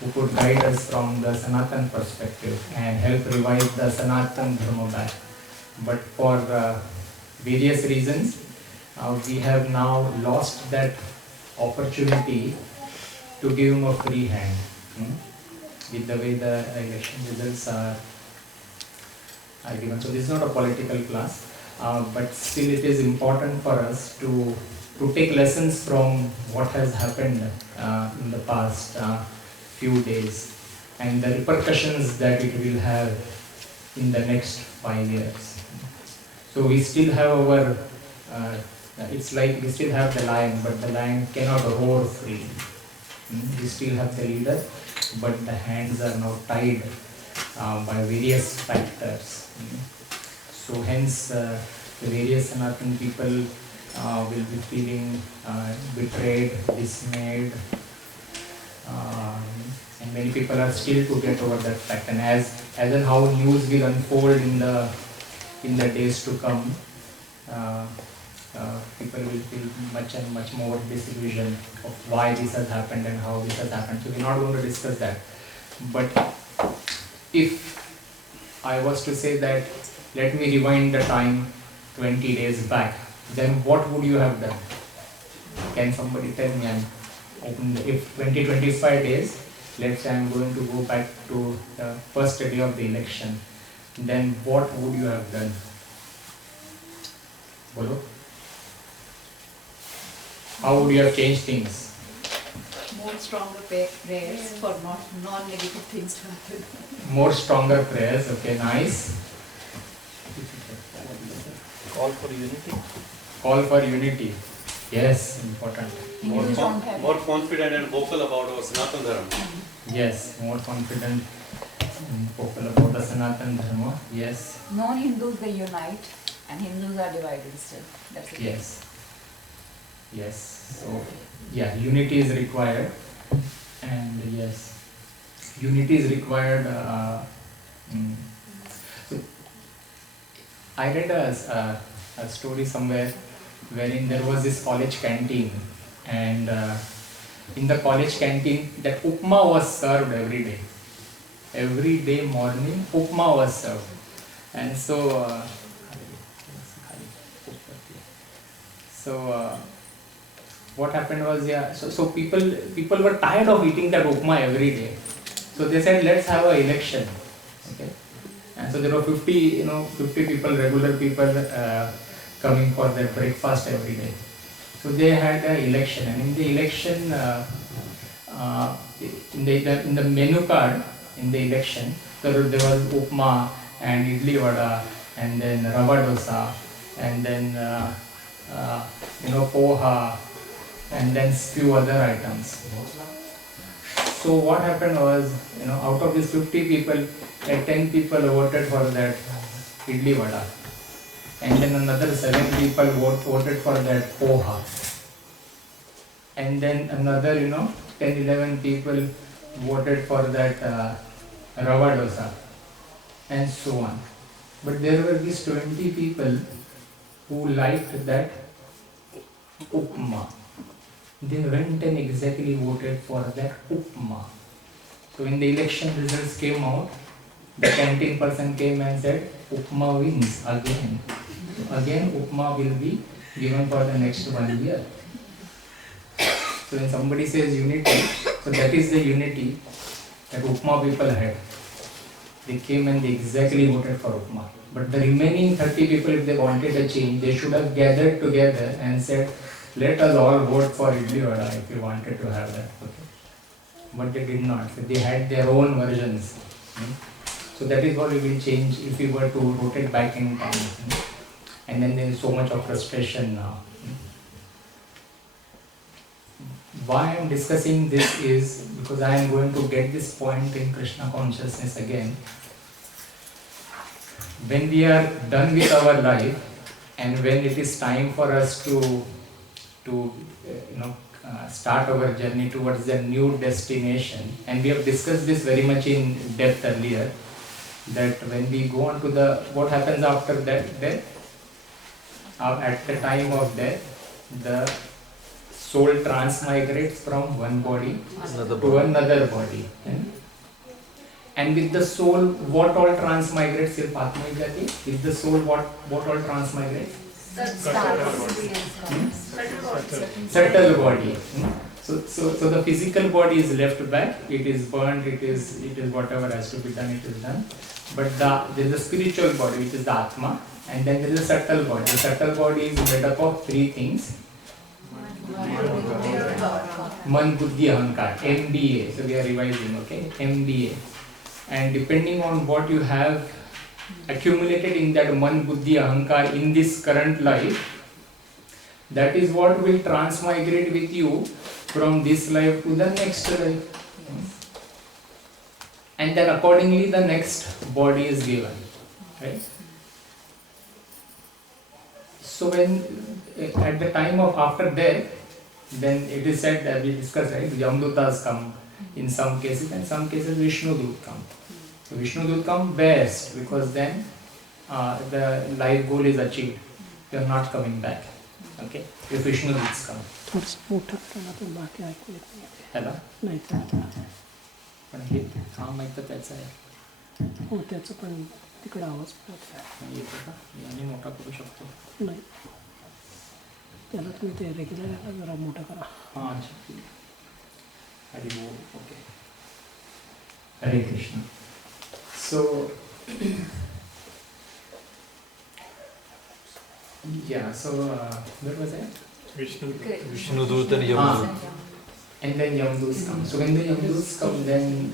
who could guide us from the Sanatan perspective and help revive the Sanatan Dharma back. But for various reasons, we have now lost that opportunity to give him a free hand. With the way the election results are given. So this is not a political class, but still it is important for us to take lessons from what has happened in the past few days and the repercussions that it will have in the next 5 years. So we still have our, it's like we still have the lion, but the lion cannot roar free. We still have the leader, but the hands are now tied by various factors. So hence the various Sanatan people will be feeling betrayed, dismayed, and many people are still to get over that fact. And as and how news will unfold in the days to come, people will feel much and much more disillusion of why this has happened and how this has happened. So we're not going to discuss that. But if I was to say that, let me rewind the time 20 days back, then what would you have done? Can somebody tell me? If 20-25 days, let's say I'm going to go back to the first day of the election, then what would you have done? Bolo? How would you have changed things? More stronger prayers for non-negative things to happen. More stronger prayers, okay, nice. Call for unity. Call for unity. Yes, important. More confident and vocal about our Sanatan Dharma. Yes, more confident and vocal about the Sanatan Dharma. Yes. Non-Hindus, they unite and Hindus are divided still. That's it. Yes. Yes. So, yeah, unity is required. And yes, unity is required. So, I read a story somewhere wherein there was this college canteen, and in the college canteen that upma was served every day. Every day morning upma was served. And so what happened was, so people were tired of eating that upma every day. So they said, let's have an election. Okay. And so there were 50 people, regular people coming for their breakfast every day. So they had an election, and in the election, in the menu card in the election, there was upma and idli vada, and then rava dosa, and then poha, and then few other items. So what happened was, out of these 50 people, 10 people voted for that idli vada, and then another 7 people voted for that poha, and then another 10-11 people voted for that rava dosa, and so on. But there were these 20 people who liked that upma. They went and exactly voted for that upma. So when the election results came out, the canteen person came and said, upma wins again. Again upma will be given for the next 1 year. So when somebody says unity, so that is the unity that upma people had. They came and they exactly voted for upma. But the remaining 30 people, if they wanted a change, they should have gathered together and said, let us all vote for idli vada if you wanted to have that. Okay. But they did not. So they had their own versions. So that is what we will change if we were to rotate back in time. And then there is so much of frustration now. Why I am discussing this is because I am going to get this point in Krishna Consciousness again. When we are done with our life and when it is time for us to start our journey towards the new destination, and we have discussed this very much in depth earlier, that when we go on to what happens after that death, at the time of death, the soul transmigrates from one body to another body. And with the soul, what all transmigrates? Sirf Atma hi jati. With the soul, what all transmigrates? Subtle body. So the physical body is left back. It is burnt. It is whatever has to be done. It is done. But there is the spiritual body, which is the Atma, and then there is a subtle body. The subtle body is made up of three things: Man, Buddhi, Ahankar, MBA. So we are revising, okay? MBA. And depending on what you have accumulated in that Man, Buddhi, Ahankar in this current life, that is what will transmigrate with you from this life to the next life. And then accordingly the next body is given. Right? So when at the time of after death, then it is said that we discussed, right? Yamdutas come in some cases, and some cases Vishnu Dut come. So Vishnu Dut come best, because then the life goal is achieved. You are not coming back. Okay? If Vishnu Duts come. Hello? पण हे काम ऐकतं त्याचं आहे. हो त्याचं पण तिकडे आवाज पडत आहे. येतो का? याने मोठा करू शकतो. नाही त्याला तुम्ही ते रेग्युलर याला जरा मोठं करा. हां अच्छा. Haribol. Okay. Hare Krishna. So yeah, so what was it? Vishnu Dut and Yamdut. And then Yamduts come. So when the Yamduts come, then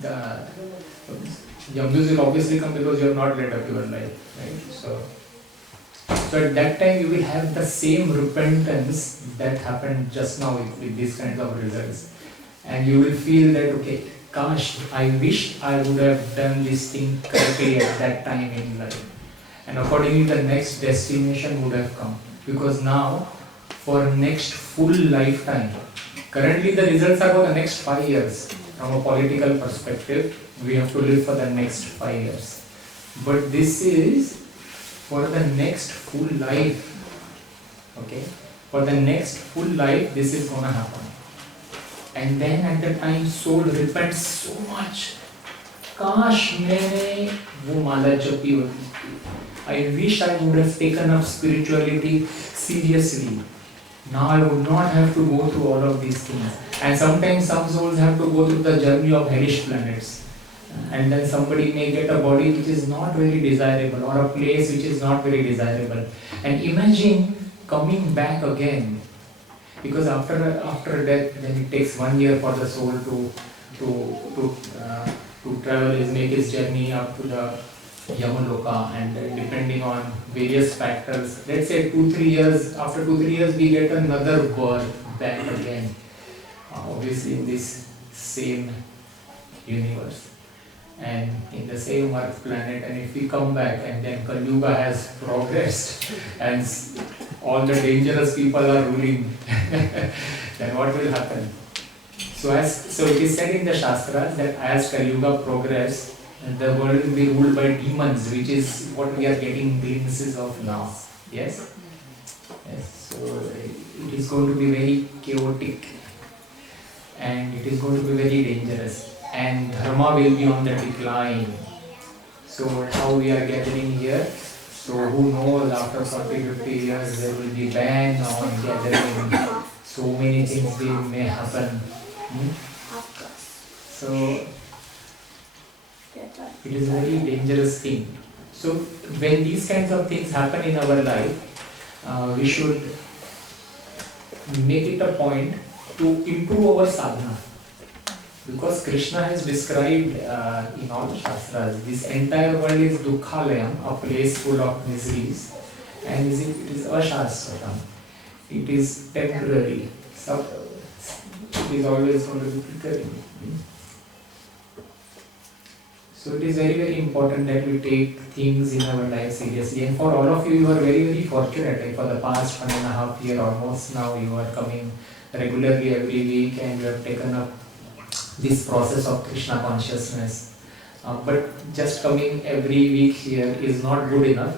the Yamduts will obviously come because you have not led up your life, right? So at that time you will have the same repentance that happened just now with these kinds of results, and you will feel that, okay, gosh, I wish I would have done this thing correctly at that time in life, and accordingly the next destination would have come, because now for next full lifetime. Currently the results are for the next 5 years. From a political perspective, we have to live for the next 5 years. But this is for the next full life. Okay? For the next full life, this is gonna happen. And then at the time, soul repents so much. Kash, मैंने वो माला जपी होती. I wish I would have taken up spirituality seriously. Now I would not have to go through all of these things. And sometimes some souls have to go through the journey of hellish planets. And then somebody may get a body which is not very desirable, or a place which is not very desirable. And imagine coming back again. Because after death, then it takes 1 year for the soul to travel, make its journey up to the Yamaloka, and depending on various factors, let's say 2-3 years, after 2-3 years we get another birth back again, obviously in this same universe and in the same earth planet. And if we come back and then Kali Yuga has progressed and all the dangerous people are ruling, then what will happen? So it is said in the Shastras that as Kali Yuga progresses, the world will be ruled by demons, which is what we are getting glimpses of now. Yes? Yes. So it is going to be very chaotic, and it is going to be very dangerous, and dharma will be on the decline. So how we are gathering here, so who knows, after 40-50 years there will be ban on gathering. So many things may happen. So it is a very dangerous thing. So when these kinds of things happen in our life, we should make it a point to improve our sadhana. Because Krishna has described in all the Shastras, this entire world is dukkhalayam, a place full of miseries, and it is ashasthatam. It is temporary. So it is always going to be flickering. So it is very, very important that we take things in our life seriously. And for all of you, you are very, very fortunate. Like for the past 1.5 years almost now, you are coming regularly every week, and you have taken up this process of Krishna consciousness. But just coming every week here is not good enough.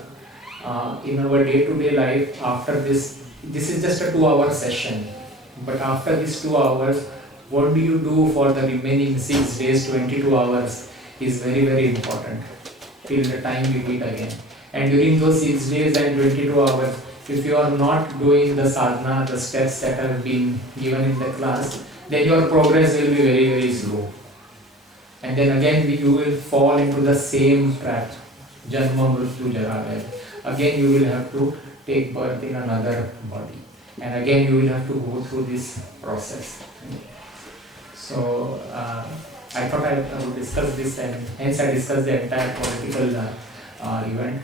In our day-to-day life, after this is just a 2-hour session. But after these 2 hours, what do you do for the remaining 6 days, 22 hours is very, very important till the time we meet again. And during those 6 days and 22 hours, if you are not doing the sadhana, the steps that have been given in the class, then your progress will be very, very slow. And then again you will fall into the same trap, Janma Mrityu Jara. Again you will have to take birth in another body. And again you will have to go through this process. So I thought I would discuss this, and hence I discussed the entire political event.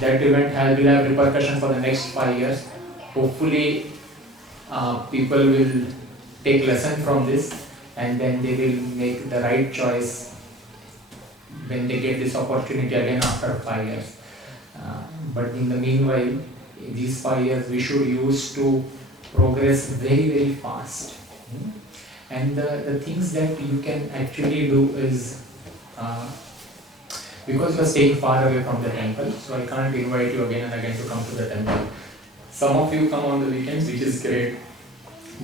That event will have repercussion for the next 5 years. Hopefully people will take lesson from this, and then they will make the right choice when they get this opportunity again after 5 years. But in the meanwhile, these 5 years we should use to progress very, very fast. And the things that you can actually do is, because you are staying far away from the temple, so I can't invite you again and again to come to the temple. Some of you come on the weekends, which is great.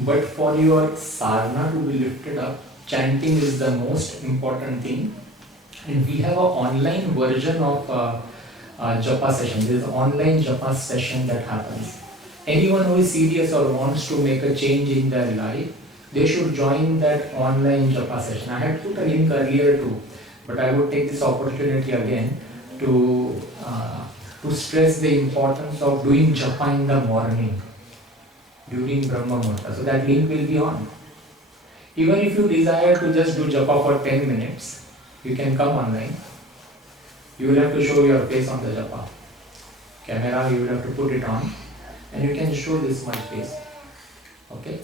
But for your sadhana to be lifted up, chanting is the most important thing. And we have an online version of japa session. There is an online japa session that happens. Anyone who is serious or wants to make a change in their life, they should join that online japa session. I had put a link earlier too, but I would take this opportunity again to stress the importance of doing japa in the morning during Brahma Muhurta. So that link will be on. Even if you desire to just do japa for 10 minutes, you can come online. You will have to show your face on the japa. Camera, you will have to put it on, and you can show this much face. Okay?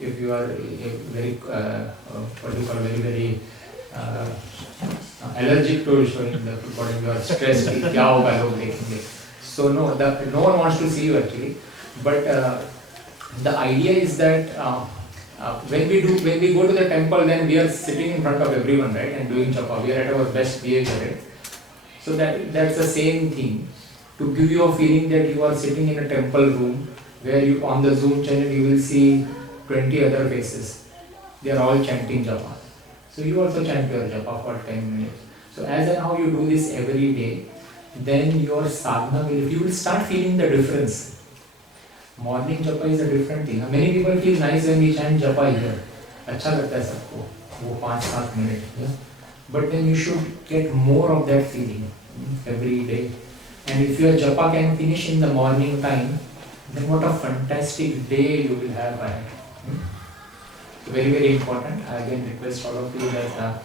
If you are very, very allergic to showing the body, you are stressed. So no one wants to see you actually. But the idea is that when we go to the temple, then we are sitting in front of everyone, right, and doing japa. We are at our best behavior, right? So that's the same thing, to give you a feeling that you are sitting in a temple room where you, on the Zoom channel, you will see 20 other faces. They are all chanting japa. So you also chant your japa for 10 minutes. So as and how you do this every day, then your sadhana will, you will start feeling the difference. Morning japa is a different thing. Many people feel nice when we chant japa here. अच्छा लगता है सबको, वो 5-7 minutes. Yeah? But then you should get more of that feeling every day. And if your japa can finish in the morning time, then what a fantastic day you will have ahead. Very, very important. I again request all of you that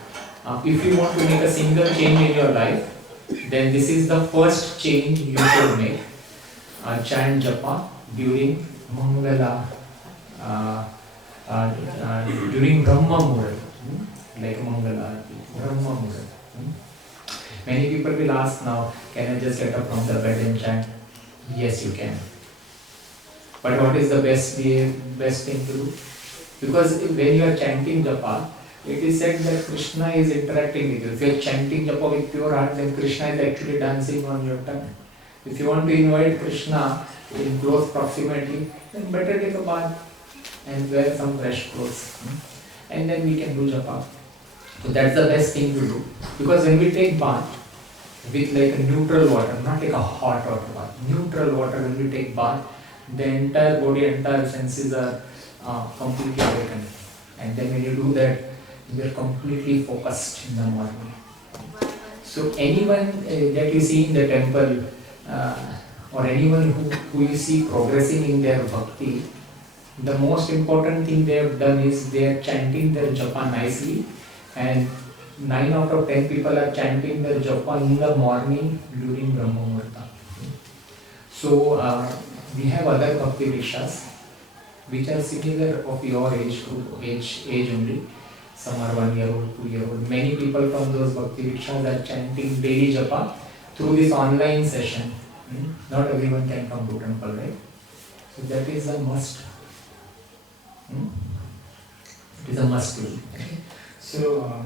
if you want to make a single change in your life, then this is the first change you should make. Chant japa during Mangala, during Brahma Muhurta, like Mangala, Brahma Muhurta. Many people will ask now, can I just get up from the bed and chant? Yes, you can. But what is the best thing to do? Because when you are chanting japa, it is said that Krishna is interacting with you. If you are chanting japa with pure heart, then Krishna is actually dancing on your tongue. If you want to invite Krishna in close proximity, then better take a bath and wear some fresh clothes. And then we can do japa. So that's the best thing to do. Because when we take bath with like a neutral water, not like a hot water bath, neutral water, when we take bath, the entire body, entire senses are completely awakened. And then when you do that, you are completely focused in the morning. So anyone that you see in the temple, or anyone who you see progressing in their bhakti, the most important thing they have done is they are chanting their japa nicely, and 9 out of 10 people are chanting their japa in the morning during Brahma Muhurta. So we have other bhakti rikshas which are similar of your age group, age only. Some are 1 year old, 2 year old. Many people from those bhakti rikshas are chanting daily japa through this online session. Not everyone can come to temple, right? So that is a must. It is a must do. So